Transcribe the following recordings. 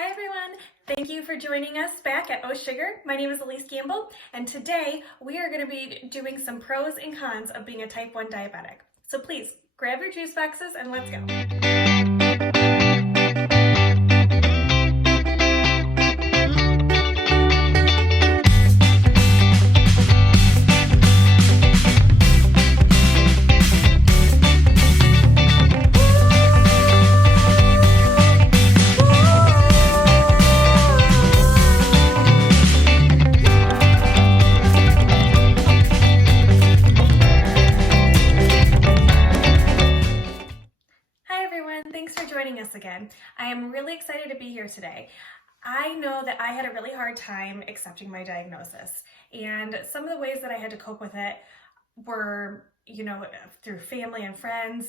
Hi everyone, thank you for joining us back at Oh Sugar. My name is Elise Gamble, and today we are going to be doing some pros and cons of being a type 1 diabetic. So please grab your juice boxes and let's go. Hi everyone, thanks for joining us again. I am really excited to be here today. I know that I had a really hard time accepting my diagnosis, and some of the ways that I had to cope with it were, through family and friends,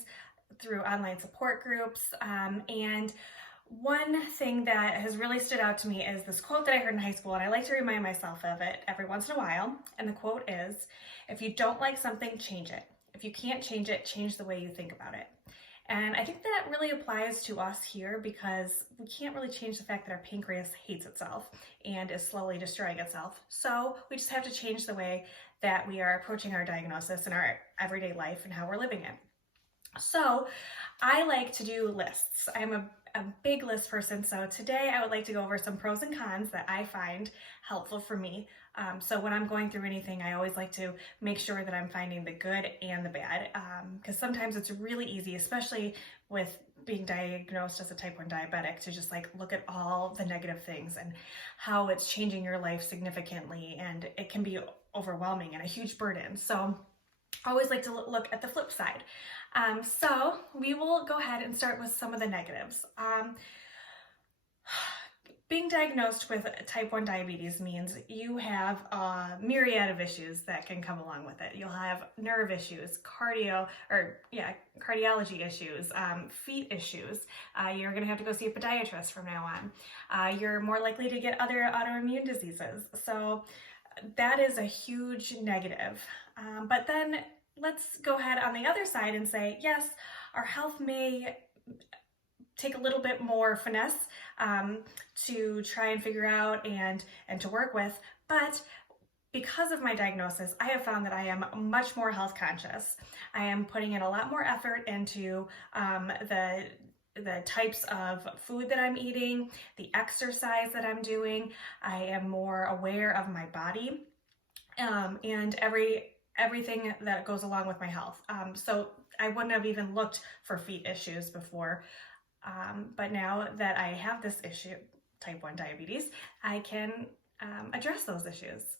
through online support groups, and one thing that has really stood out to me is this quote that I heard in high school, and I like to remind myself of it every once in a while, and the quote is, "If you don't like something, change it. If you can't change it, change the way you think about it." And I think that really applies to us here because we can't really change the fact that our pancreas hates itself and is slowly destroying itself. So we just have to change the way that we are approaching our diagnosis in our everyday life and how we're living it. So I like to do lists. I'm a big list person, so today I would like to go over some pros and cons that I find helpful for me. So when I'm going through anything, I always like to make sure that I'm finding the good and the bad, because sometimes it's really easy, especially with being diagnosed as a type 1 diabetic, to just look at all the negative things and how it's changing your life significantly, and it can be overwhelming and a huge burden. So I always like to look at the flip side. So we will go ahead and start with some of the negatives. Being diagnosed with type 1 diabetes means you have a myriad of issues that can come along with it. You'll have nerve issues, cardiology issues, feet issues. You're going to have to go see a podiatrist from now on. You're more likely to get other autoimmune diseases. So that is a huge negative. But then let's go ahead on the other side and say, yes, our health may take a little bit more finesse to try and figure out and to work with, but because of my diagnosis, I have found that I am much more health conscious. I am putting in a lot more effort into the types of food that I'm eating, the exercise that I'm doing. I am more aware of my body and everything that goes along with my health. So I wouldn't have even looked for feet issues before, but now that I have this issue, type 1 diabetes, I can address those issues.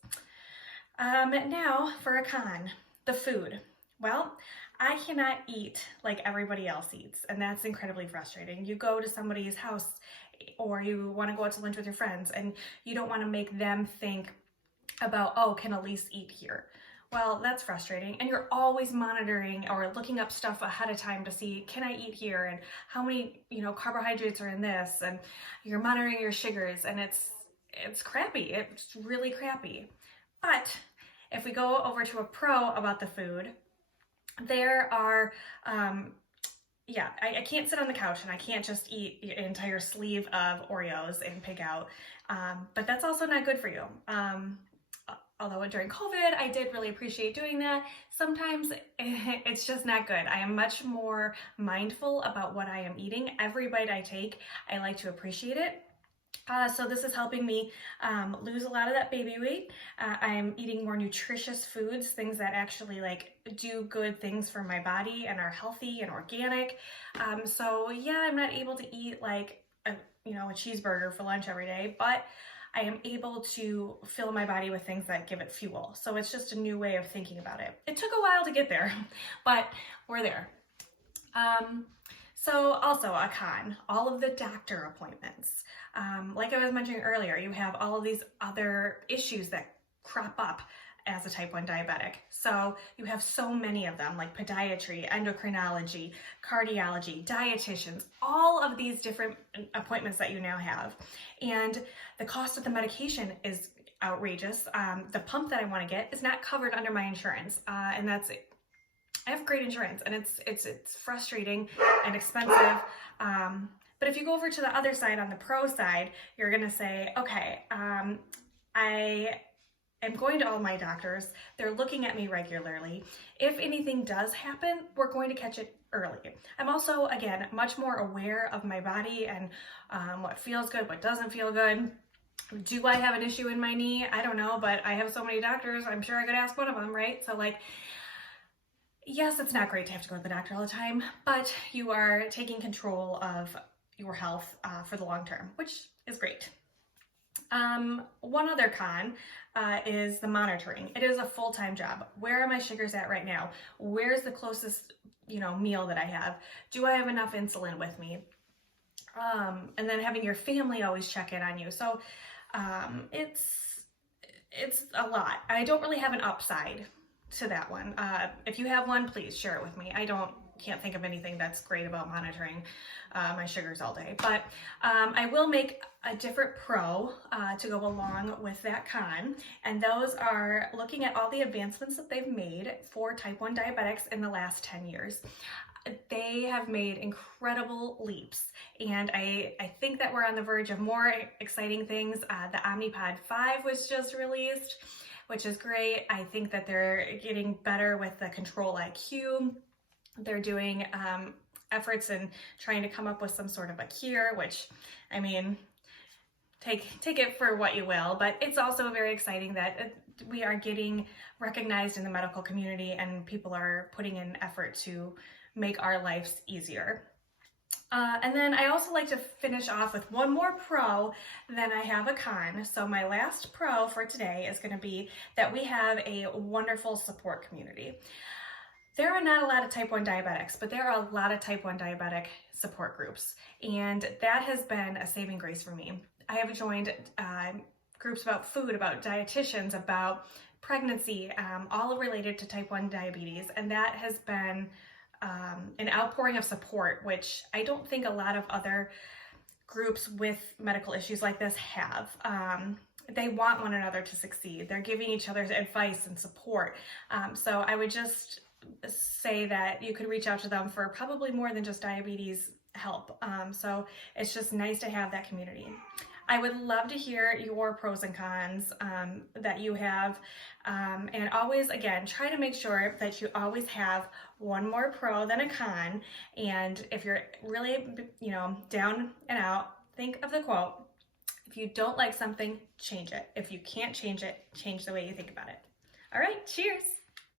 Now for a con, the food. Well, I cannot eat like everybody else eats, and that's incredibly frustrating. You go to somebody's house or you want to go out to lunch with your friends, and you don't want to make them think about, oh, can Elise eat here? Well, that's frustrating, and you're always monitoring or looking up stuff ahead of time to see, can I eat here, and how many carbohydrates are in this, and you're monitoring your sugars, and it's crappy. It's really crappy. But if we go over to a pro about the food, there are I can't sit on the couch and I can't just eat an entire sleeve of Oreos and pig out, but that's also not good for you. Although during COVID, I did really appreciate doing that. Sometimes it's just not good. I am much more mindful about what I am eating. Every bite I take, I like to appreciate it. So this is helping me lose a lot of that baby weight. I'm eating more nutritious foods, things that actually do good things for my body and are healthy and organic. So yeah, I'm not able to eat a cheeseburger for lunch every day, but I am able to fill my body with things that give it fuel. So it's just a new way of thinking about it. It took a while to get there, but we're there. So also a con, all of the doctor appointments. Like I was mentioning earlier, you have all of these other issues that crop up as a type 1 diabetic. So you have so many of them, like podiatry, endocrinology, cardiology, dietitians, all of these different appointments that you now have. And the cost of the medication is outrageous. The pump that I want to get is not covered under my insurance, and that's it. I have great insurance, and it's frustrating and expensive, But if you go over to the other side, on the pro side, you're gonna say, okay, I am going to all my doctors. They're looking at me regularly. If anything does happen, we're going to catch it early. I'm also, again, much more aware of my body and what feels good, what doesn't feel good. Do I have an issue in my knee? I don't know, but I have so many doctors. I'm sure I could ask one of them, right? So like, yes, it's not great to have to go to the doctor all the time, but you are taking control of your health for the long term, which is great. One other con is the monitoring. It is a full-time job. Where are my sugars at right now? Where's the closest, meal that I have? Do I have enough insulin with me? And then having your family always check in on you. So it's a lot. I don't really have an upside to that one. If you have one, please share it with me. Can't think of anything that's great about monitoring my sugars all day, but I will make a different pro to go along with that con, and those are looking at all the advancements that they've made for type 1 diabetics in the last 10 years. They have made incredible leaps, and I think that we're on the verge of more exciting things. The Omnipod 5 was just released, which is great. I think that they're getting better with the Control IQ. They're doing efforts in trying to come up with some sort of a cure, which, I mean, take it for what you will, but it's also very exciting that we are getting recognized in the medical community and people are putting in effort to make our lives easier. And then I also like to finish off with one more pro, then I have a con. So my last pro for today is going to be that we have a wonderful support community. There are not a lot of type 1 diabetics, but there are a lot of type 1 diabetic support groups, and that has been a saving grace for me. I have joined groups about food, about dietitians, about pregnancy, all related to type 1 diabetes, and that has been an outpouring of support, which I don't think a lot of other groups with medical issues like this have. They want one another to succeed. They're giving each other advice and support. So I would just say that you could reach out to them for probably more than just diabetes help. So it's just nice to have that community. I would love to hear your pros and cons that you have. And always, again, try to make sure that you always have one more pro than a con. And if you're really, down and out, think of the quote: if you don't like something, change it. If you can't change it, change the way you think about it. All right, cheers.